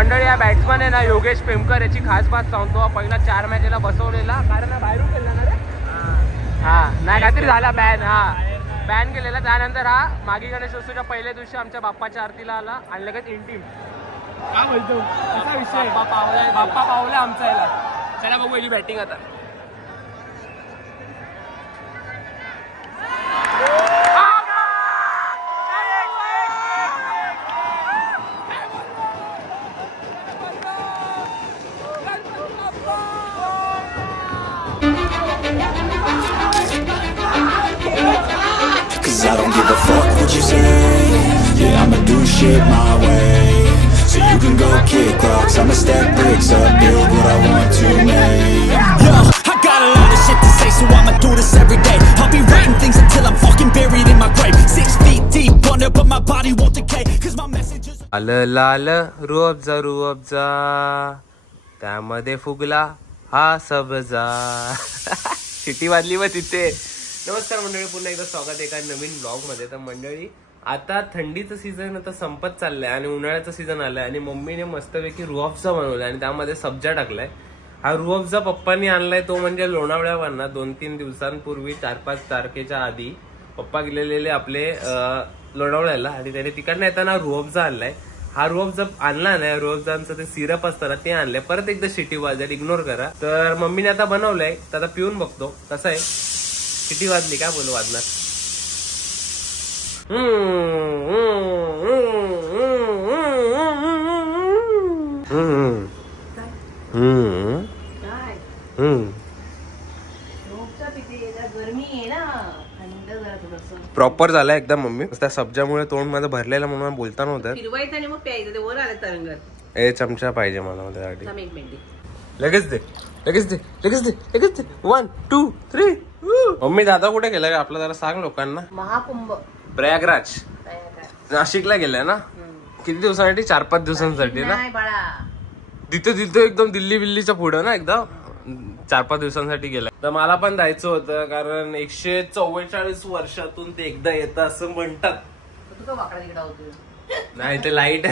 मंडळी या बॅट्समन आहे ना योगेश पेमकर, याची खास बात सांगतो. पहिला 4 मॅचला बसवलेला, कारण बाहेरून केला ना रे. हा नाही काहीतरी झाला बॅन. बॅन केलेला. त्यानंतर हा मागी गणेशोत्सवच्या पहिल्या दिवशी आमच्या बाप्पाच्या आरतीला आला आणि लगेच इंटीम. काय बोलतो असा विषय. बाप्पा पावला आमचा याला. चला बघू याची बॅटिंग आता. I don't give a fuck what you say. Yeah, I'ma do shit my way. So you can go kick rocks, I'ma stack bricks up, build what I want to make. Yo, I got a lot of shit to say, so I'ma do this every day. I'll be writing things until I'm fucking buried in my grave. 6 feet deep under, but my body won't decay, cause my messages. लाल रूअबजा त्यामध्ये फुगला हा sabja. City वाजली व तिथे. नमस्कार मंडळी, पुन्हा एकदा स्वागत एका नवीन ब्लॉग मध्ये. तर मंडळी आता थंडीचं सीझन आता संपत चाललंय आणि उन्हाळ्याचं सीझन आलंय आणि मम्मीने मस्तपैकी रूअबजा बनवलाय आणि त्यामध्ये सब्जा टाकलाय. हा रूअबजा पप्पांनी आणलाय तो म्हणजे लोणावळ्यावरना 2-3 दिवसांपूर्वी 4-5 तारखेच्या आधी पप्पा गेलेले आपले लोणावळ्याला आणि त्याने तिकडनं येताना रूअबजा आणलाय. हा रूअबजा आणला नाही, रूअबजांचं ते सिरप असतं ना ते आणलंय. परत एकदा शिटी वाजत इग्नोर करा. तर मम्मीने आता बनवलंय, तर आता पिऊन बघतो कसं आहे. किती वाजली काय बोलू वाजणार. प्रॉपर झाला एकदम मम्मी. त्या सब्जामुळे तोंड माझं भरलेलं म्हणून बोलता नव्हतं. ए चमचा पाहिजे मला त्यासाठी. लगेच दे लगेच दे लगेच दे लगेच दे. 1 2 3. मम्मी दादा कुठे गेलाय आपला जरा सांग लोकांना. महाकुंभ प्रयागराज नाशिकला गेलाय ना. किती दिवसांसाठी? 4-5 दिवसांसाठी ना. तिथे तिथे एकदम दिल्ली बिल्लीच्या पुढे ना एकदम 4-5 दिवसांसाठी गेलाय. तर मला पण जायचं होतं कारण 144 वर्षातून ते एकदा येतं असं म्हणतात. नाही ते लाईट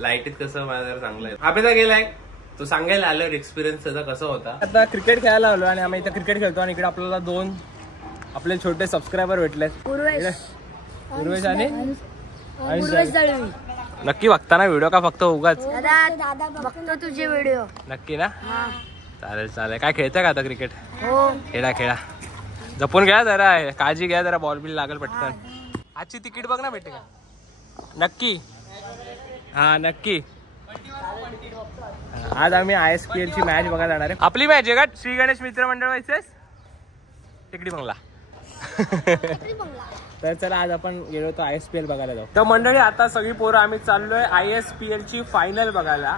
लाईटीत कसं मला जरा चांगलं आहे. आपल्याला गेलाय तो सांगायला आल्यावर एक्सपिरियन्स त्याचा कसा होता. आता क्रिकेट खेळायला आलो आणि आम्ही इथं क्रिकेट खेळतो आणि इकडे आपल्याला 2 आपले छोटे सबस्क्रायबर भेटले. उर्वेश आणि नक्की बघता ना व्हिडिओ का फक्त उगाच बघतो तुझे व्हिडिओ. नक्की ना. चालेल चालेल. काय खेळताय का आता क्रिकेट? खेळा खेळा जपून घ्या जरा, काळजी घ्या जरा, बॉल बिल लागल पटकन. आजची तिकीट बघ ना भेटे का नक्की. हा नक्की. आज आम्ही ISPL ची मॅच बघायला जाणार आहे. आपली मॅच आहे का श्री गणेश मित्र मंडळ वर्सेस टेकडी बंगला. तर चला आज आपण गेलो होतो ISPL बघायला जाऊ. तर मंडळी आता सगळी पोरं आम्ही चाललोय ISPL ची फायनल बघायला.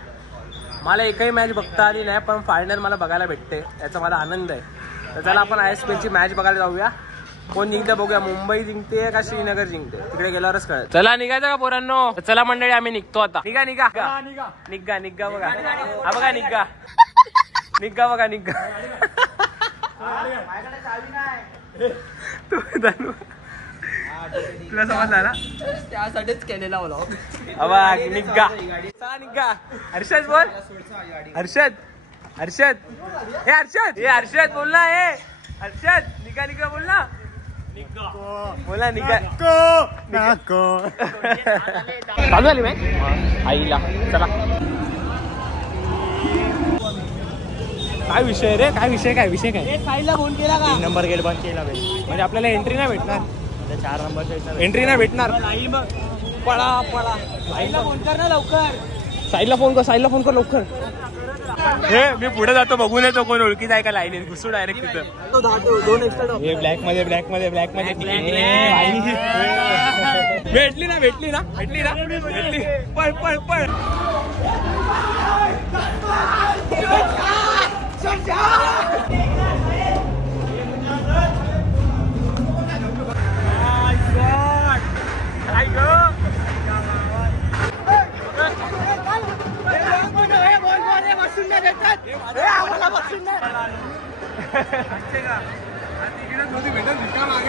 मला एकही मॅच बघता आली नाही पण फायनल मला बघायला भेटते याचा मला आनंद आहे. तर चला आपण ISPL ची मॅच बघायला जाऊया. कोण जिंकते बघूया, मुंबई जिंकते का श्रीनगर जिंकते तिकडे गेल्यावरच कळत. चला निघायचं का पोरांनो? चला मंडळी आम्ही निघतो आता. निघा निघा निघा निघा बघा. हा बघा निघा निघा बघा निघा. तुला समजला ना त्यासाठीच केलेला होता. निघा चला निघा. हर्षद बोल. हर्षद हर्षद हे हर्षद हे हर्षद बोल ना. हे हर्षद निघा निघा बोल ना. बोला निघा. चालू झाली मॅच आईला. चला काय विषय रे? काय विषय काय विषय काय? साईडला फोन केला का? 3 नंबर गेट बंद केला म्हणजे आपल्याला एंट्री नाही भेटणार. 4 नंबर एंट्री नाही भेटणार. पळा पळा. साईडला फोन कर ना लवकर. साईडला फोन कर. साईडला फोन कर लवकर. हे मी पुढे जातो बघून येतो कोण ओळखीत आहे का. लाईनीत घुसू डायरेक्ट तिथं. हे ब्लॅक मध्ये ब्लॅक मध्ये ब्लॅक मध्ये भेटली ना भेटली ना भेटली ना भेटली. पळ पळ पळ.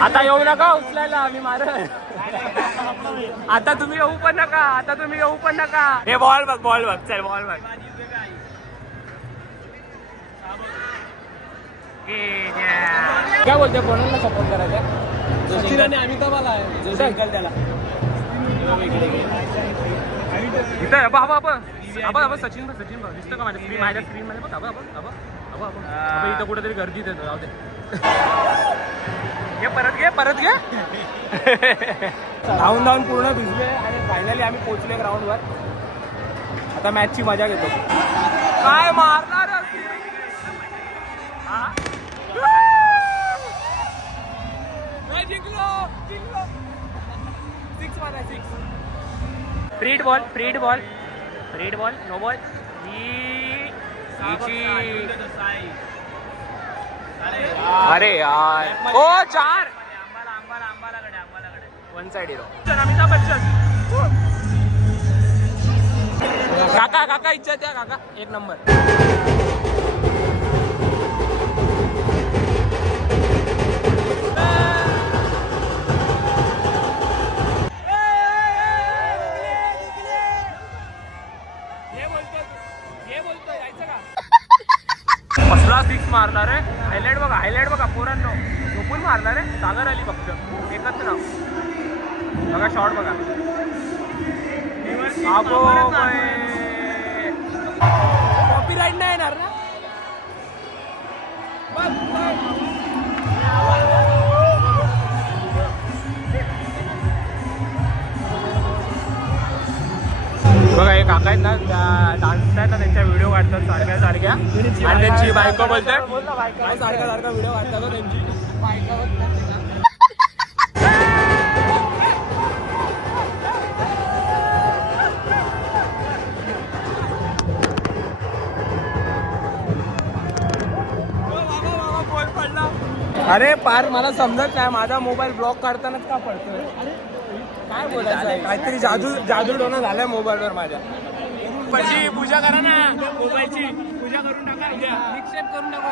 आता येऊ नका उचलायला आम्ही मार. आता तुम्ही येऊ पण नका, आता तुम्ही येऊ पण नका. हे बॉल बघ, बॉल बघ, चल बॉल बघ. काय बोलते, कोणाला सपोर्ट करायचा? सचिन आणि अमिताभला आहे. जो जिंकल त्याला. इथं बाबा सचिन दिसतं का माझ्या स्क्रीन मध्ये बघ. अबा इथं कुठेतरी गर्दी देतो. जाऊ दे. परत घे. धावून पूर्ण भिजले आणि फायनली आम्ही पोहोचले ग्राउंडवर. आता मॅचची मजा घेतो. काय मारणार जिंकलो. 6 मारा 6. फ्रीड बॉल नो बॉल. अरे यार. ओ 4. One side hero. Amitabh Bachchan. काका इच्छा द्या काका. 1 नंबर. कसला 6 मारणार रे. हायलाइट बघा पोरांनो. झोपून मारणार रे. सागर आली फक्त एकच नाव बघा. शॉट बघा. कॉपीराइट नाही येणार ना. बघा हे काका आहेत ना, डान्स आहेत ना, त्यांच्या व्हिडिओ काढतात सारख्या आणि त्यांची बायको बोलतात काय सारखा व्हिडिओ काढतात त्यांची अरे पार मला समजत नाही. माझा मोबाईल ब्लॉक काढतानाच का पडतोय. काय बोलायचं. काहीतरी जादू डोना झालाय मोबाईलवर माझ्या. पशी पूजा करा ना. मोबाईलची पूजा करून टाका. निक्षेप करून टाका.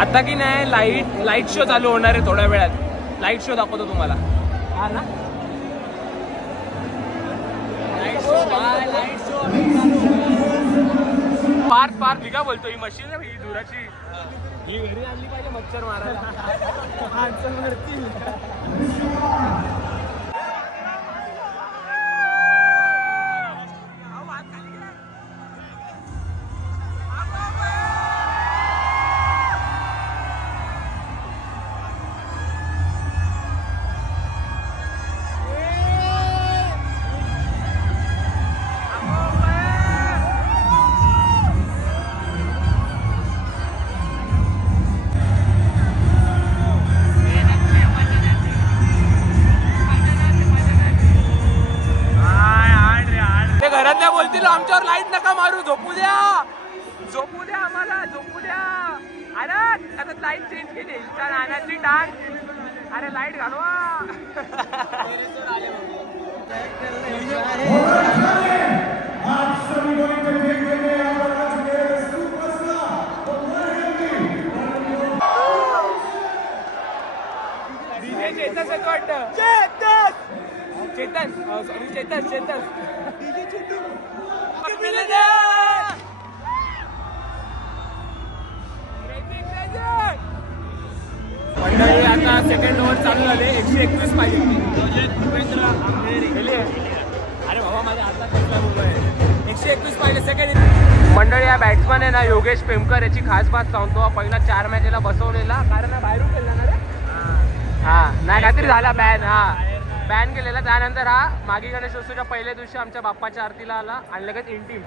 आता की नाही लाईट शो चालू होणार आहे थोड्या वेळात. लाईट शो दाखवतो तुम्हाला. हा ना पार्क लिगा बोलतो. ही मशीन आहे ही दुराची. ही घरी आणली पाहिजे मच्छर मारायला. घरातल्या बोलतील आमच्यावर लाईट नका मारू. झोपू द्या आम्हाला. झोपू द्या. अरे आता लाईट चेंज केली. नाण्याची टाक. अरे लाईट घालवा. चेतस येतो वाटतं. चेतस मंडळी आता सेकंड ओव्हर चालू झाले. 121 पाहिजे. अरे बाबा माझ्या हातात कसला मुलं आहे. 121 पाहिजे सेकंड. मंडळी या बॅट्समन आहे ना योगेश पेमकर. याची खास बात सांगतो. पहिला 4 मॅचला बसवलेला कारण बाहेरून केला ना रे. हा नाही काहीतरी झाला बॅन. बॅन केलेला. त्यानंतर हा मागे गणेशोत्सवच्या पहिल्या दिवशी आमच्या बाप्पाच्या आरतीला आला आणि लगेच इंटीम.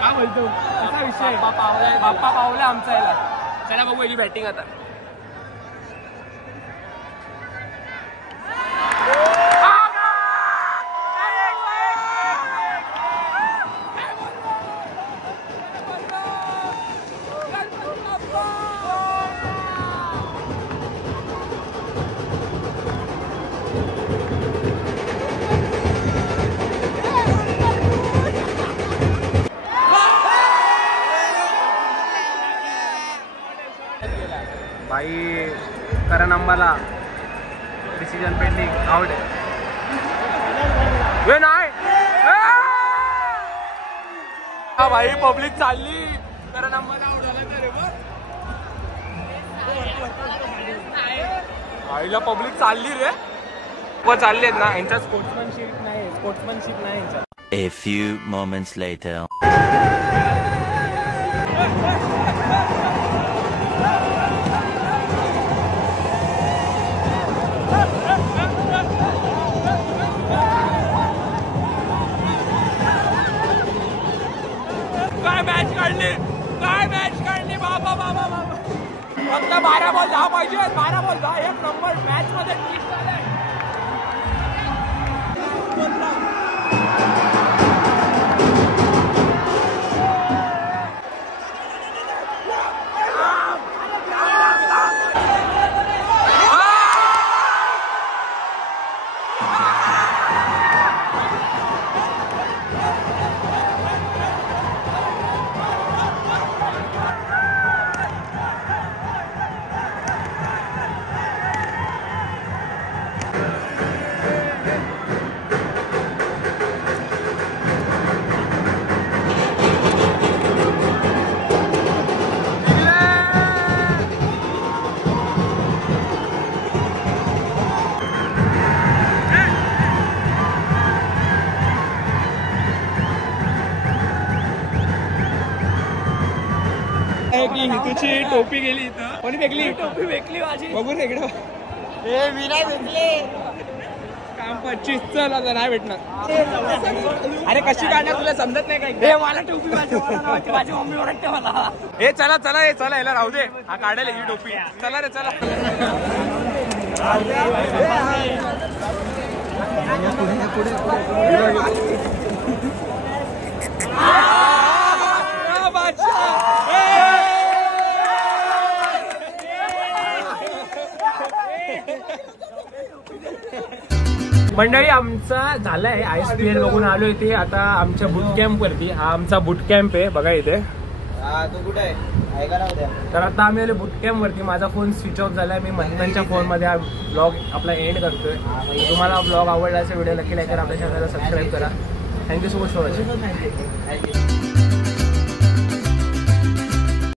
काय बोलतो असा विषय. बाप्पा पावला आमचा याला. चला बघू याची बॅटिंग आता. भाई करण अंबाला डिसिजन पेंडिंग आउट आहे नाही भाई पब्लिक चालली करण अंबाला आउट झाला तर भाईला पब्लिक चालली रे व चालली आहेत ना यांच्या स्पोर्ट्समनशिप नाही यांच्या A few moments later. काय मॅच काढली बाबा फक्त 12 बॉल 10 पाहिजे 12 बॉल 10 एक नंबर मॅच मध्ये ट्विस्ट आलाय हितूची टोपी गेली इथं कोणी फेकली टोपी फेकली माझी बघून इकडे मी नाही भेटले काम 25 चल आता नाही भेटणार अरे कशी काढणार तुला समजत नाही काय मला टोपी माझी मम्मी ओरडते मला हे चला चला हे चला याला राहू दे हा काढायला ही टोपी चला रे चला मंडळी आमचा झालाय ISPL बघून आलोय ते आता आमच्या बुट कॅम्प वरती हा आमचा बुट कॅम्प आहे बघा इथे तर आता आम्ही आलो बुट कॅम्प वरती माझा फोन स्विच ऑफ झालाय मी मंथनच्या फोन मध्ये हा ब्लॉग आपला एंड करतोय तुम्हाला ब्लॉग आवडला असेल व्हिडिओ नक्की लाईक करा आपल्या चॅनलला सबस्क्राईब करा thank you so much for watching